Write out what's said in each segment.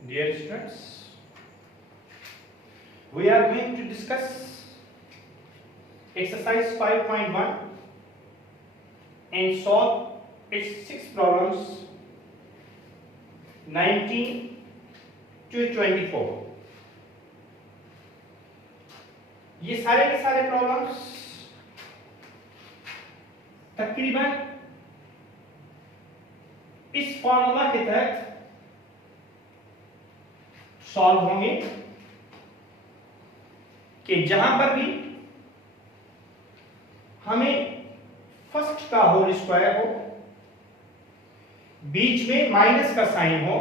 Dear students, we are going to discuss exercise 5.1 and solve its 6 problems 19 to 24. ये सारे के सारे problems तकरीबन इस फॉर्मूला के तहत सॉल्व होंगे कि जहां पर भी हमें फर्स्ट का होल स्क्वायर हो, बीच में माइनस का साइन हो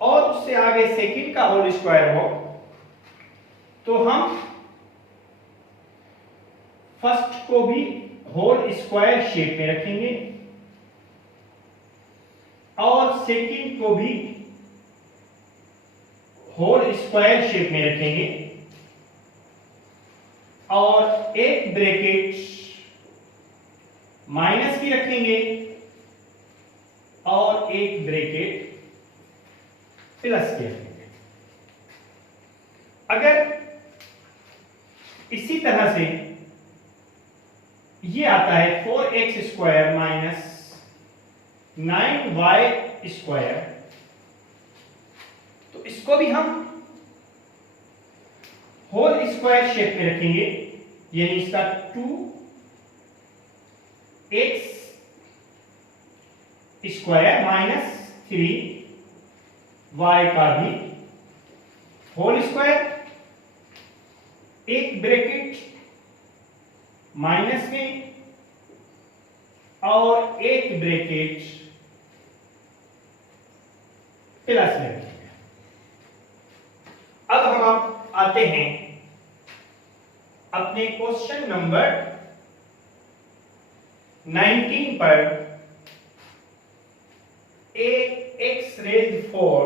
और उससे आगे सेकंड का होल स्क्वायर हो, तो हम फर्स्ट को भी होल स्क्वायर शेप में रखेंगे और सेकंड को भी होल स्क्वायर शेप में रखेंगे और एक ब्रैकेट माइनस की रखेंगे और एक ब्रैकेट प्लस की रखेंगे। अगर इसी तरह से ये आता है 4x square minus 9y square, तो इसको भी हम होल स्क्वायर शेप में रखेंगे, यानी इसका 2x स्क्वायर माइनस 3y का भी होल स्क्वायर, एक ब्रैकेट माइनस में और एक ब्रैकेट प्लस में रखेंगे। अब हम आप आते हैं अपने क्वेश्चन नंबर 19 पर। ax raised 4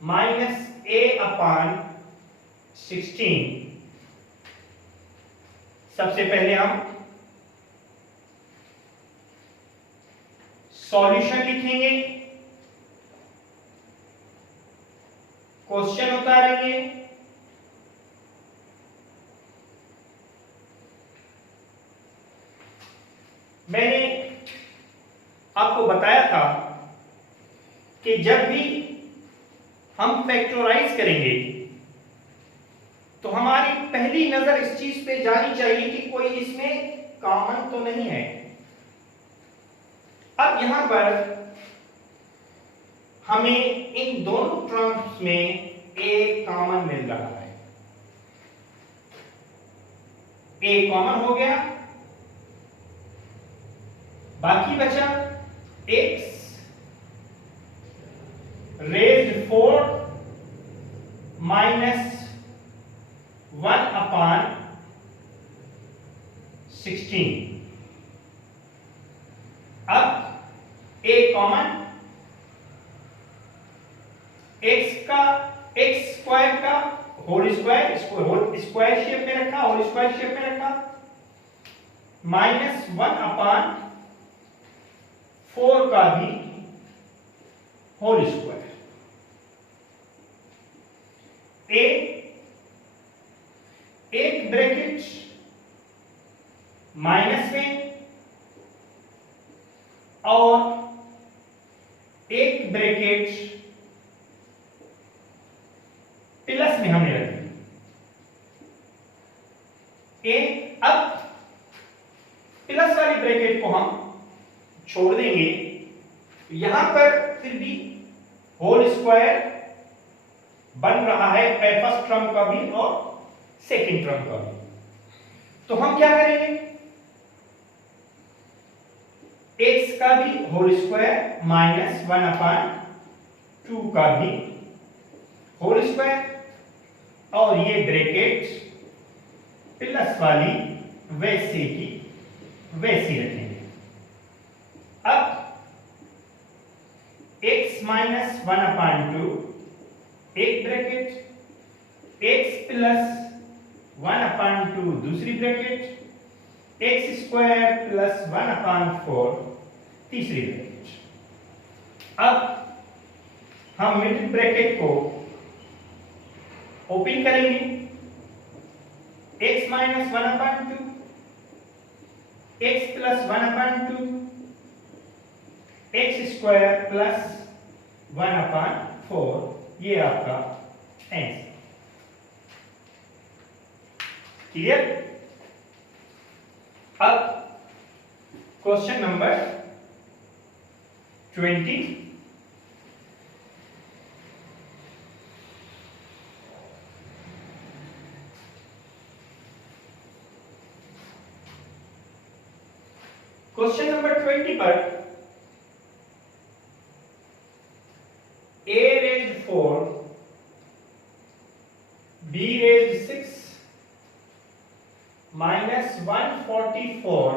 minus a upon 16। सबसे पहले हम सॉल्यूशन लिखेंगे, क्वेश्चन उतारेंगे, मैंने आपको बताया था कि जब भी हम फैक्टराइज करेंगे तो हमारी पहली नजर इस चीज पे जानी चाहिए कि कोई इसमें कॉमन तो नहीं है। अब यहां पर हमें इन दोनों टर्म्स में a कॉमन मिल रहा है, a कॉमन हो गया, बाकी बचा x रेज्ड 4 माइनस 1 अपॉन 16। अब a कॉमन, x स्क्वायर का होल स्क्वायर स्क्वायर शेप में रखा, होल स्क्वायर शेप में रखा, माइनस 1 अपॉन 4 का भी होल स्क्वायर। एक ब्रैकेट माइनस में और एक ब्रैकेट प्लस में हमने रख दी। अब प्लस वाली ब्रैकेट को हम छोड़ देंगे, यहां पर फिर भी होल स्क्वायर बन रहा है, फर्स्ट टर्म का भी और सेकंड टर्म का भी। तो हम क्या करेंगे, x का भी होल स्क्वायर माइनस 1 अपॉन 2 का भी होल स्क्वायर और ये ब्रैकेट प्लस वाली वैसे की वैसी रखेंगे। अब x माइनस 1 अपॉन 2, एक ब्रैकेट, x प्लस 1 अपॉन 2 दूसरी bracket, x square plus 1 upon 4 तीसरी ब्रैकेट। अब हम मिडिल ब्रैकेट को ओपन करेंगे, x minus 1/2 x plus 1/2 x square plus 1/4, ये आपका आंसर। क्लियर? अब क्वेश्चन नंबर 20। क्वेश्चन नंबर 20 पर a raised 4 b raised 6 minus 144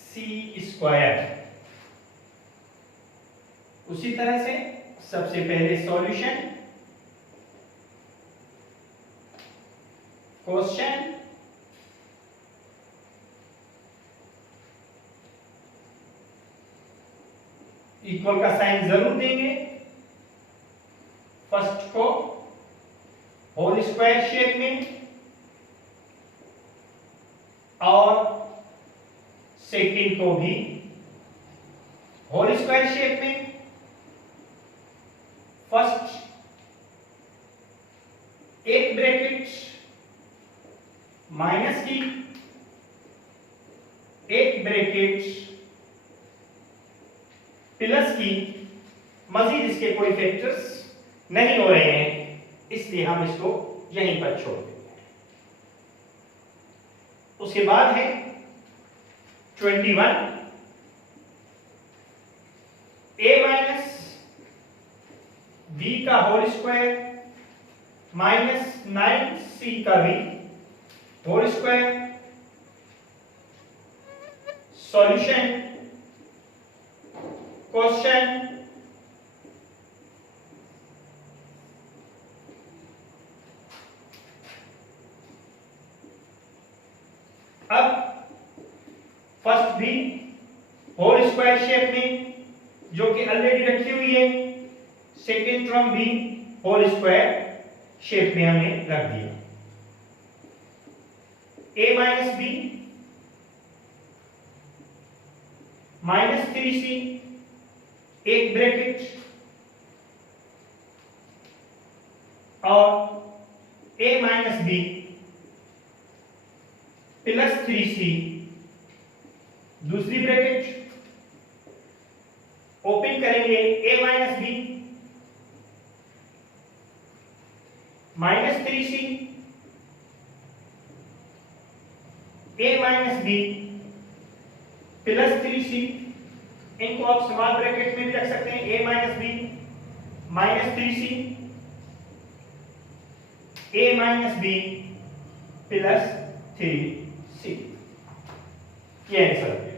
c square. उसी तरह से सबसे पहले सॉल्यूशन, क्वेश्चन इक्वल का साइन जरूर देंगे। फर्स्ट को होल स्क्वायर शेप में और सेकंड को भी होल स्क्वायर शेप में। फर्स्ट एक ब्रैकेट माइनस की, एक ब्रैकेट प्लस की, मजीद इसके कोई फैक्टर्स नहीं हो रहे हैं, इसलिए हम इसको यहीं पर छोड़ देंगे। उसके बाद है 21 a माइनस b का होल स्क्वायर माइनस 9c का भी होल स्क्वायर। सॉल्यूशन, क्वेश्चन अब फर्स्ट भी होल स्क्वायर शेप में जो कि ऑलरेडी रखी हुई है, सेकेंड टर्म भी होल स्क्वायर शेप में हमने रख दिया। a minus B minus 3c, एक ब्रैकेट और a minus B plus 3c, दूसरी ब्रैकेट ओपन करेंगे, a minus B minus 3c, a minus B plus 3c। इनको आप स्मॉल ब्रैकेट में भी रख सकते हैं, a minus B minus 3c, a minus B plus 3c। ये आंसर है।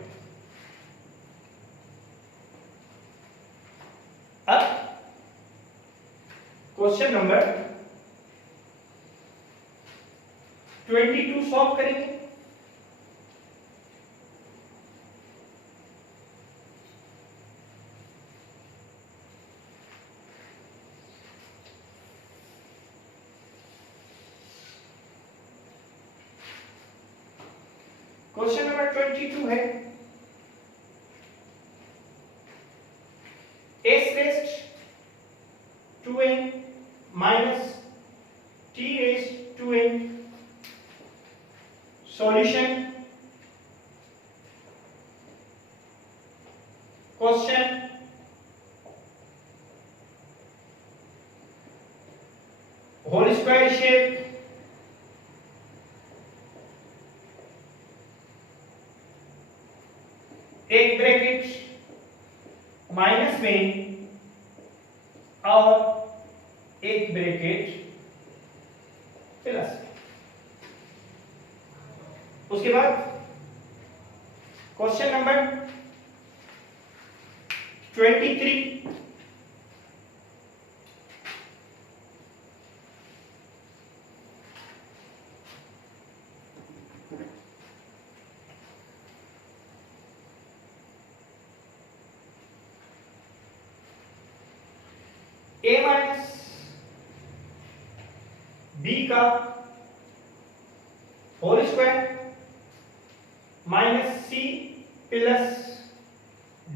अब क्वेश्चन नंबर 22 सॉल्व करेंगे। क्वेश्चन नंबर 22 है s raise 2n minus t raise 2n। Solution, question whole square shape, एक ब्रैकेट माइनस में और एक ब्रैकेट प्लस में। उसके बाद question number 23 a A minus B का whole square minus C plus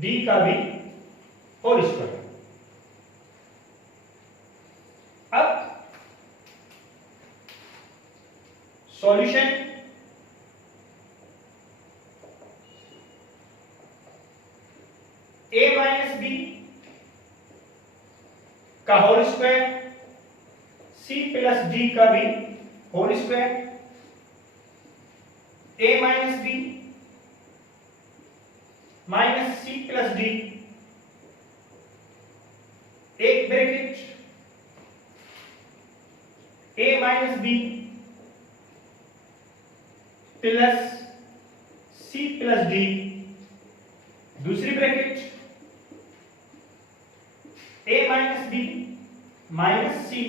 D का भी होल स्क्वायर। अब सॉल्यूशन ए माइनस बी का whole square C plus D का भी whole square, A minus B minus C plus D, एक bracket A minus B plus C plus D, दूसरी bracket A minus B minus C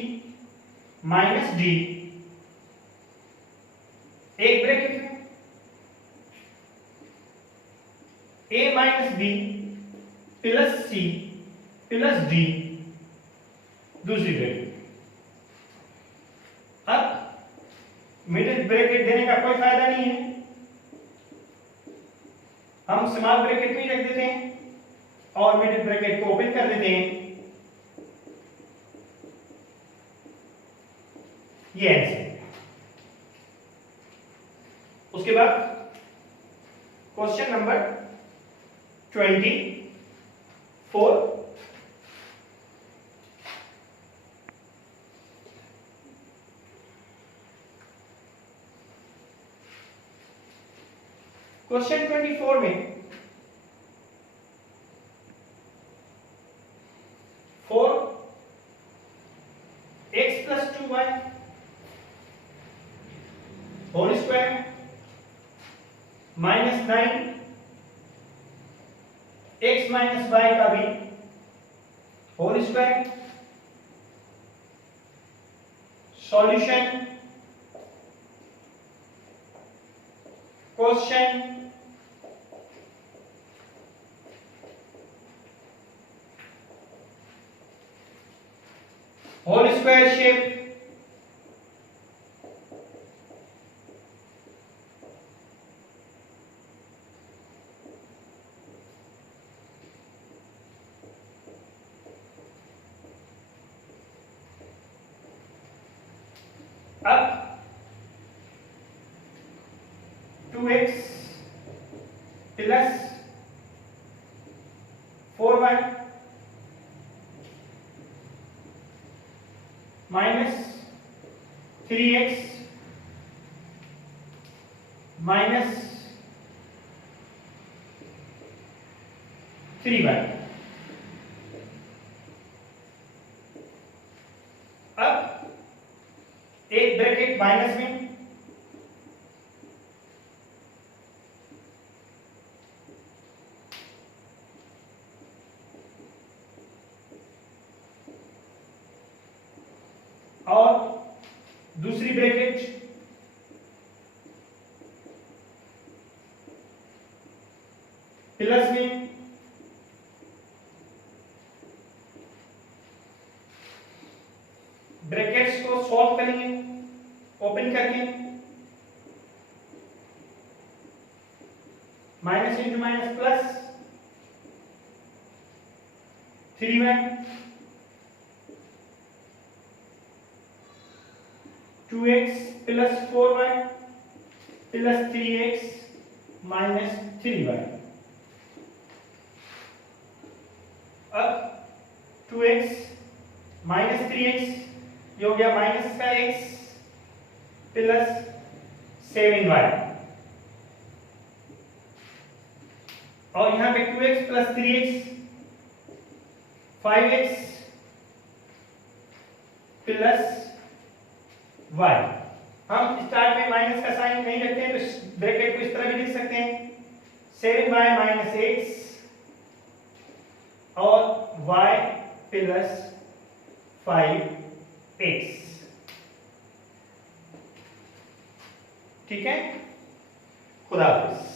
minus D, एक bracket है A minus B plus C plus D, दूसरी bracket. अब middle bracket देने का कोई फायदा नहीं है, हम स्मॉल ब्रैकेट में ही रख देते हैं और मिडिल ब्रैकेट को ओपन कर देते हैं। ये आंसर। उसके बाद क्वेश्चन नंबर 24, क्वेश्चन 24 में 4x + 2y whole square minus 9x - y का भी whole square, solution question whole square shape अब 2x + 4y minus 3x minus 3y। अब एक ब्रैकेट माइनस में और दूसरी ब्रैकेट प्लस में ब्रैकेट्स को सॉल्व करेंगे ओपन करके, minus into minus plus 3y 2x + 4y + 3x - 3y। अब 2x - 3x ये हो गया माइनस का x प्लस 7y, और यहां पे 2x + 3x 5x + y। हम स्टार्ट में माइनस का साइन नहीं रखते हैं तो ब्रैकेट को इस तरह भी लिख सकते हैं 7y - x और y + 5x। ठीक है, खुदा हाफिज।